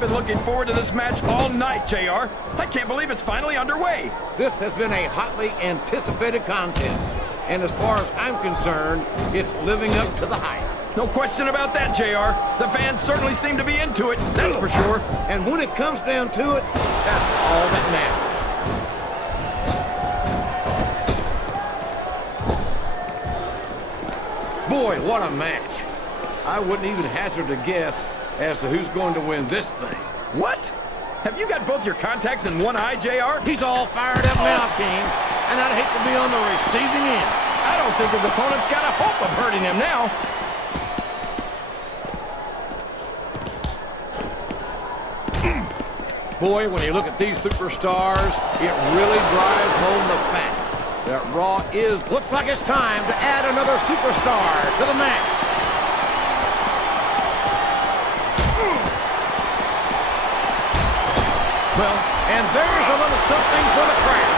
I've been looking forward to this match all night, JR. I can't believe it's finally underway. This has been a hotly anticipated contest. And as far as I'm concerned, it's living up to the hype. No question about that, JR. The fans certainly seem to be into it, that's for sure. And when it comes down to it, that's all that matters. Boy, what a match. I wouldn't even hazard a guess as to who's going to win this thing. What? Have you got both your contacts in one eye, JR? He's all fired up now, King, and I'd hate to be on the receiving end. I don't think his opponent's got a hope of hurting him now. Boy, when you look at these superstars, it really drives home the fact that Raw looks like it's time to add another superstar to the match. Well, and there's a little something for the crowd.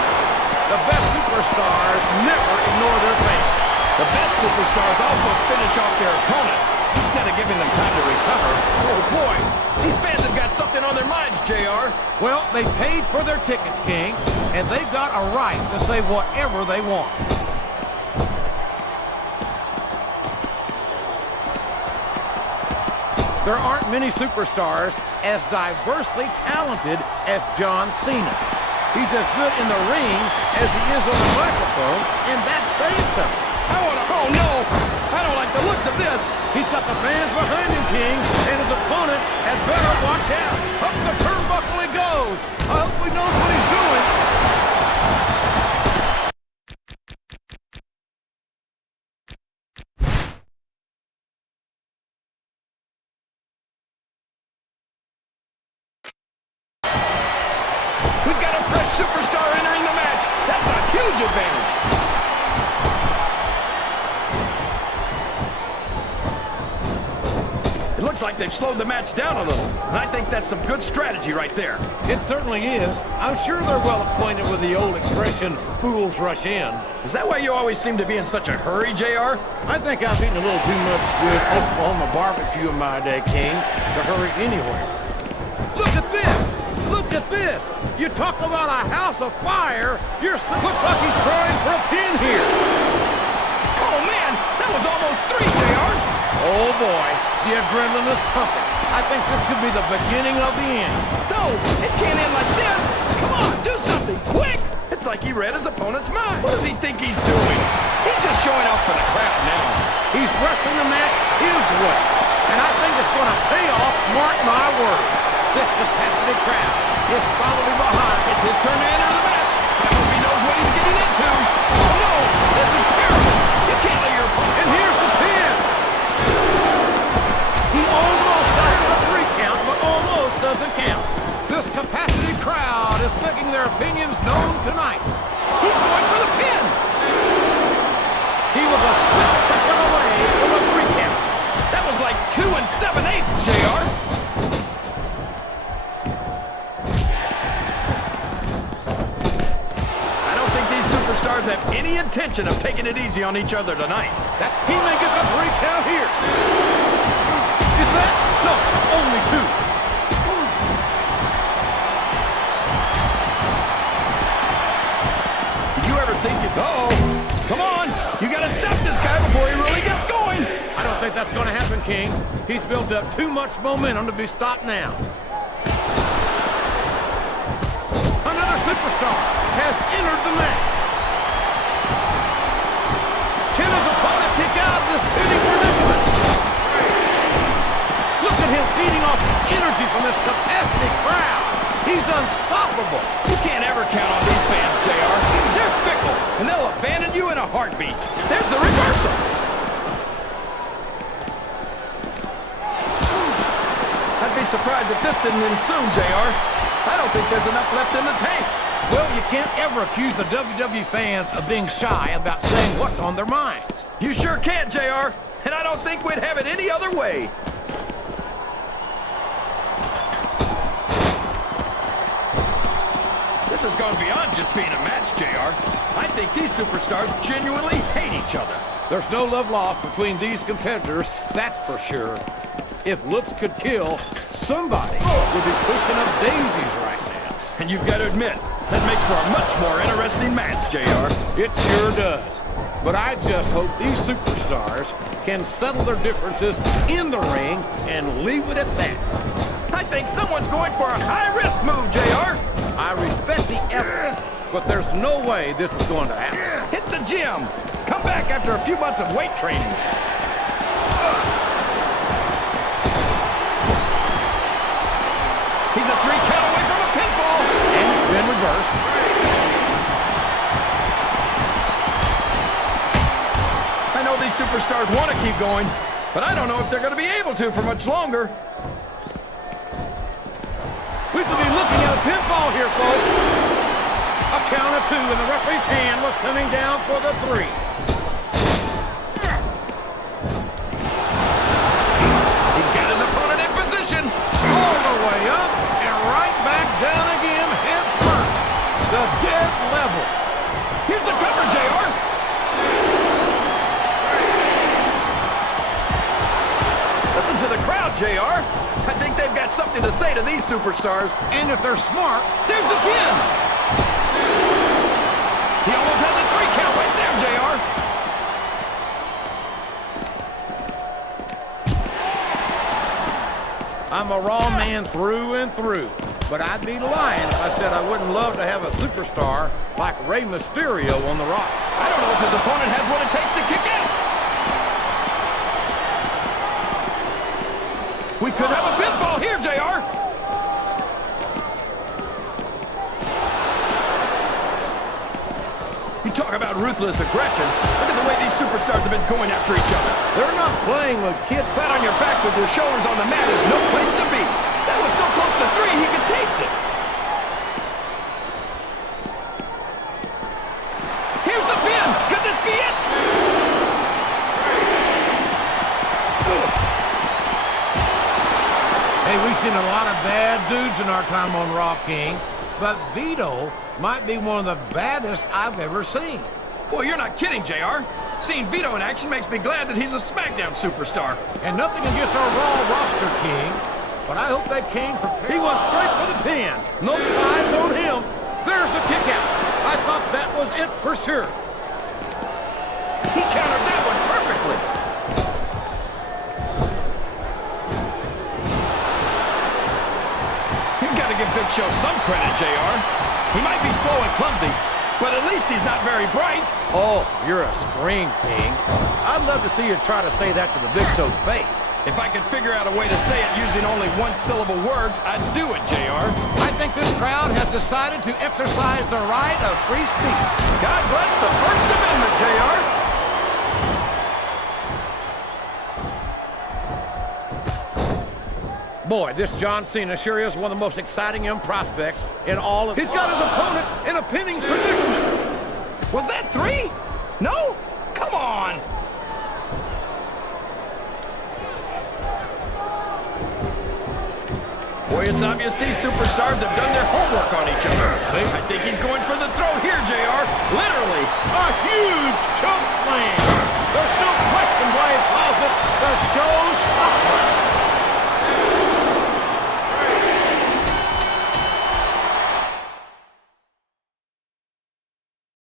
The best superstars never ignore their fans. The best superstars also finish off their opponents instead of giving them time to recover. Oh boy, these fans have got something on their minds, JR. Well, they paid for their tickets, King, and they've got a right to say whatever they want. There aren't many superstars as diversely talented as John Cena. He's as good in the ring as he is on the microphone, and that's saying something. Oh no! I don't like the looks of this. He's got the fans behind him, King, and his opponent had better watch out. Up the turnbuckle he goes. I hope he knows what he's doing. We've got a fresh superstar entering the match. That's a huge advantage. It looks like they've slowed the match down a little, and I think that's some good strategy right there. It certainly is. I'm sure they're well acquainted with the old expression, fools rush in. Is that why you always seem to be in such a hurry, JR? I think I've eaten a little too much good Oklahoma barbecue in my day, King, to hurry anywhere. Look at this! Look at this! You talk about a house of fire, your son looks like he's trying for a pin here. Oh man, that was almost 3, JR! Oh boy, the adrenaline is pumping. I think this could be the beginning of the end. No, it can't end like this! Come on, do something, quick! It's like he read his opponent's mind. What does he think he's doing? He's just showing off for the crowd now. He's wrestling the match his way, and I think it's going to pay off, mark my words. This capacity crowd is solidly behind. It's his turn to enter the match. I hope he knows what he's getting into. Oh no, this is terrible. You can't let your opponent... And here's the pin. He almost got the 3 count, but almost doesn't count. This capacity crowd is making their opinions known tonight. He's going for the pin. He was a split second away from a 3 count. That was like 2 7/8, JR. Superstars have any intention of taking it easy on each other tonight. He may get the 3 count here. Is that? No, only 2. Did you ever think it? Uh-oh. Come on. You got to stop this guy before he really gets going. I don't think that's going to happen, King. He's built up too much momentum to be stopped now. Another superstar has entered the match. Can his opponent kick out of this pinning predicament? Look at him feeding off the energy from this capacity crowd. He's unstoppable. You can't ever count on these fans, JR. They're fickle, and they'll abandon you in a heartbeat. There's the reversal. I'd be surprised if this didn't end soon, JR. I don't think there's enough left in the tank. Well, you can't ever accuse the WWE fans of being shy about saying what's on their minds. You sure can't, JR. And I don't think we'd have it any other way. This has gone beyond just being a match, JR. I think these superstars genuinely hate each other. There's no love lost between these competitors, that's for sure. If looks could kill, somebody would be pushing up daisies right now. And you've got to admit, that makes for a much more interesting match, JR. It sure does. But I just hope these superstars can settle their differences in the ring and leave it at that. I think someone's going for a high-risk move, JR. I respect the effort, but there's no way this is going to happen. Hit the gym. Come back after a few months of weight training. He's a 3 count away from a pinfall. And it's been reversed. I know these superstars want to keep going, but I don't know if they're going to be able to for much longer. We could be looking at a pinfall here, folks. A count of 2, and the referee's hand was coming down for the 3. He's got his opponent in position. All the way up and right back down again, head first. The dead level. Here's the cover, JR. Listen to the crowd, JR. I think they've got something to say to these superstars. And if they're smart, There's the pin. He almost had the 3 count right there, JR. I'm a raw man through and through. But I'd be lying if I said I wouldn't love to have a superstar like Rey Mysterio on the roster. I don't know if his opponent has what it takes to kick out. We could have a pinfall here, JR. You talk about ruthless aggression. Look at the way these superstars have been going after each other. They're not playing with kids. Flat on your back with your shoulders on the mat is no place to be. That was so close to 3, he could taste it. Here's the pin. Could this be it? Hey, we've seen a lot of bad dudes in our time on Raw, King, but Vito might be one of the baddest I've ever seen. Boy, you're not kidding, JR. Seeing Vito in action makes me glad that he's a SmackDown superstar. And nothing against our Raw roster, King, but I hope they came prepared. He went straight for the pin. No eyes on him. There's the kick out. I thought that was it for sure. He countered that one perfectly. You've got to give Big Show some credit, JR. He might be slow and clumsy, but at least he's not very bright. Oh, you're a scream king. I'd love to see you try to say that to the Big Show's face. If I could figure out a way to say it using only one-syllable words, I'd do it, JR. I think this crowd has decided to exercise the right of free speech. God bless the First Amendment, JR. Boy, this John Cena sure is one of the most exciting young prospects in all of... He's got his opponent in a pinning predicament. Was that 3? No? Come on. Boy, it's obvious these superstars have done their homework on each other. I think